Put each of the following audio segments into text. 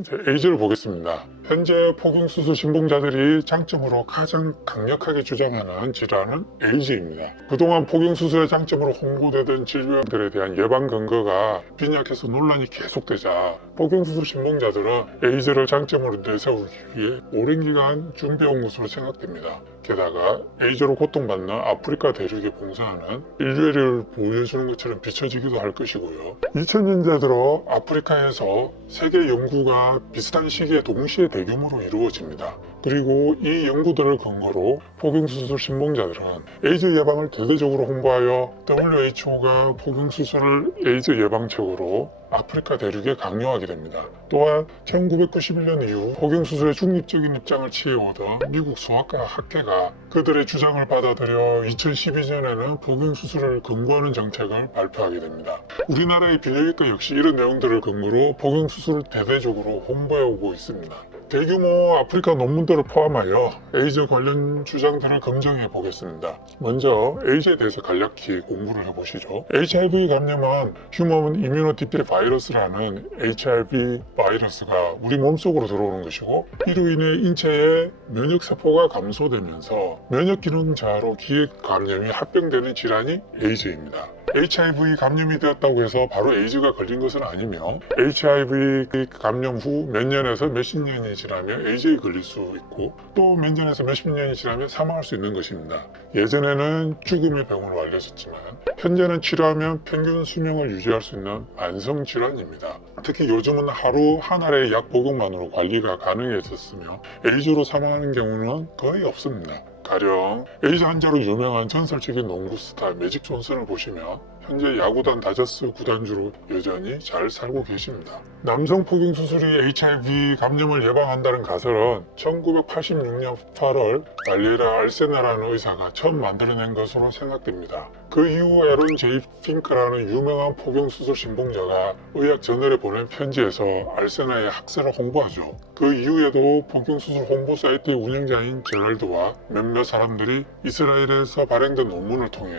이제 에이즈를 보겠습니다. 현재 포경수술 신봉자들이 장점으로 가장 강력하게 주장하는 질환은 에이즈입니다. 그동안 포경수술의 장점으로 홍보되던 질병들에 대한 예방 근거가 빈약해서 논란이 계속되자 포경수술 신봉자들은 에이즈를 장점으로 내세우기 위해 오랜 기간 준비해온 것으로 생각됩니다. 게다가 에이즈로 고통받는 아프리카 대륙에 봉사하는 인류애를 보여주는 것처럼 비춰지기도 할 것이고요. 2000년대 들어 아프리카에서 세계 연구가 비슷한 시기에 동시에 대규모로 이루어집니다. 그리고 이 연구들을 근거로 포경수술 신봉자들은 에이즈 예방을 대대적으로 홍보하여 WHO가 포경수술을 에이즈 예방책으로 아프리카 대륙에 강요하게 됩니다. 또한 1991년 이후 포경수술에 중립적인 입장을 취해오던 미국 소아과 학회가 그들의 주장을 받아들여 2012년에는 포경수술을 권고하는 정책을 발표하게 됩니다. 우리나라의 비뇨기과 역시 이런 내용들을 근거로 포경수술을 대대적으로 홍보해오고 있습니다. 대규모 아프리카 논문들을 포함하여 에이즈 관련 주장들을 검증해 보겠습니다. 먼저 에이즈에 대해서 간략히 공부를 해보시죠. HIV 감염은 휴먼 이뮤노티피 바이러스라는 HIV 바이러스가 우리 몸속으로 들어오는 것이고, 이로 인해 인체의 면역세포가 감소되면서 면역기능 저하로 기획 감염이 합병되는 질환이 에이즈입니다. HIV 감염이 되었다고 해서 바로 에이즈가 걸린 것은 아니며, HIV 감염 후 몇 년에서 몇십 년이 지나면 에이즈에 걸릴 수 있고, 또 몇 년에서 몇십 년이 지나면 사망할 수 있는 것입니다. 예전에는 죽음의 병으로 알려졌지만 현재는 치료하면 평균 수명을 유지할 수 있는 만성 질환입니다. 특히 요즘은 하루 한 알의 약 복용만으로 관리가 가능해졌으며 에이즈로 사망하는 경우는 거의 없습니다. 가령 에이즈 환자로 유명한 전설적인 농구 스타 매직 존슨을 보시면 현재 야구단 다저스 구단주로 여전히 잘 살고 계십니다. 남성 포경수술이 HIV 감염을 예방한다는 가설은 1986년 8월 발리에라 알세나라는 의사가 처음 만들어낸 것으로 생각됩니다. 그 이후 에론 제이 핑크라는 유명한 포경수술 신봉자가 의학저널에 보낸 편지에서 알세나의 학설을 홍보하죠. 그 이후에도 포경수술 홍보 사이트의 운영자인 제랄드와 몇몇 사람들이 이스라엘에서 발행된 논문을 통해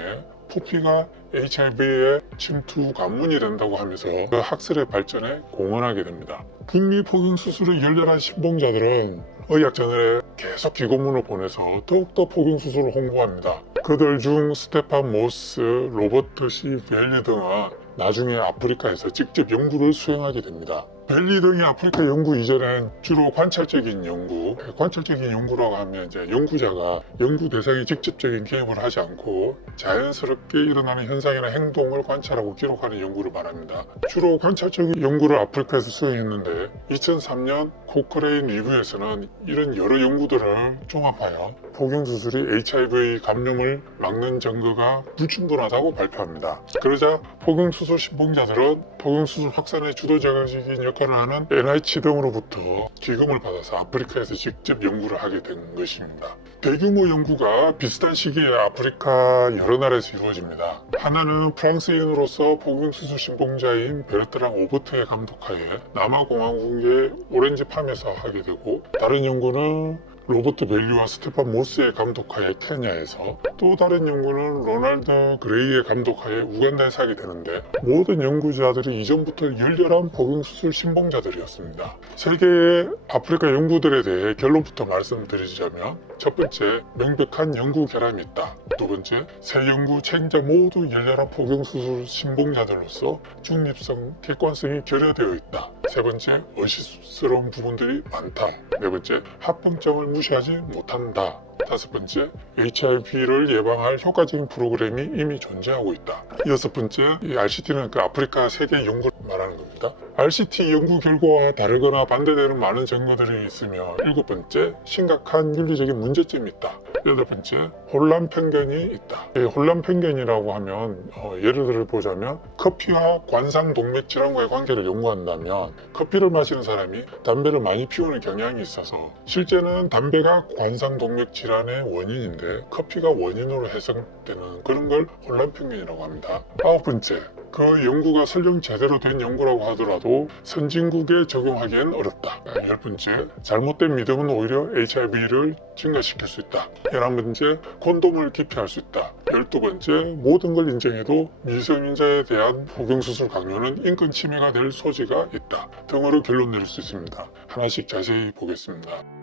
포피가 HIV의 침투 관문이 된다고 하면서 그 학설의 발전에 공헌하게 됩니다. 북미 포경수술의 열렬한 신봉자들은 의학저널에 계속 기고문을 보내서 더욱더 포경수술을 홍보합니다. 그들 중 스테판 모스, 로버트 시 벨리 등은 나중에 아프리카에서 직접 연구를 수행하게 됩니다. 벨리 등이 아프리카 연구 이전엔 주로 관찰적인 연구라고 하면 이제 연구자가 연구 대상에 직접적인 개입을 하지 않고 자연스럽게 일어나는 현상이나 행동을 관찰하고 기록하는 연구를 말합니다. 주로 관찰적인 연구를 아프리카에서 수행했는데 2003년 코크레인 리뷰에서는 이런 여러 연구들을 종합하여 포경수술이 HIV 감염을 막는 증거가 불충분하다고 발표합니다. 그러자 포경수술 신봉자들은 포경수술 확산의 주도적인 역할을 하는 NIH 등으로부터 기금을 받아서 아프리카에서 직접 연구를 하게 된 것입니다. 대규모 연구가 비슷한 시기에 아프리카 여러 나라에서 이루어집니다. 하나는 프랑스인으로서 포경수술 신봉자인 베르트랑 오버트의 감독하에 남아공화국의 오렌지팜에서 하게 되고, 다른 연구는 로버트 벨리와 스테판 모스의 감독하에 케냐에서, 또 다른 연구는 로날드 그레이의 감독하에 우간다에서 하게 되는데, 모든 연구자들이 이전부터 열렬한 포경수술 신봉자들이었습니다. 세계의 아프리카 연구들에 대해 결론부터 말씀드리자면, 첫 번째, 명백한 연구 결함이 있다. 두 번째, 새 연구 책임자 모두 열렬한 포경수술 신봉자들로서 중립성, 객관성이 결여되어 있다. 세 번째, 의심스러운 부분들이 많다. 네 번째, 합병점을 무시하지 못한다. 다섯 번째, HIV를 예방할 효과적인 프로그램이 이미 존재하고 있다. 여섯 번째, 이 RCT는 그 아프리카 세계 연구를 말하는 겁니다. RCT 연구 결과와 다르거나 반대되는 많은 증거들이 있으며, 일곱 번째, 심각한 윤리적인 문제점이 있다. 여덟 번째, 혼란 편견이 있다. 이 혼란 편견이라고 하면 예를 들어 보자면, 커피와 관상동맥 질환과의 관계를 연구한다면 커피를 마시는 사람이 담배를 많이 피우는 경향이 있어서 실제는 담배가 관상동맥 질환의 원인인데 커피가 원인으로 해석되는 그런 걸 혼란 편견이라고 합니다. 아홉 번째, 그 연구가 설령 제대로 된 연구라고 하더라도 선진국에 적용하기엔 어렵다. 10번째, 잘못된 믿음은 오히려 HIV를 증가시킬 수 있다. 11번째, 콘돔을 기피할 수 있다. 12번째, 모든 걸 인정해도 미성년자에 대한 포경수술 강요는 인권 침해가 될 소지가 있다 등으로 결론 내릴 수 있습니다. 하나씩 자세히 보겠습니다.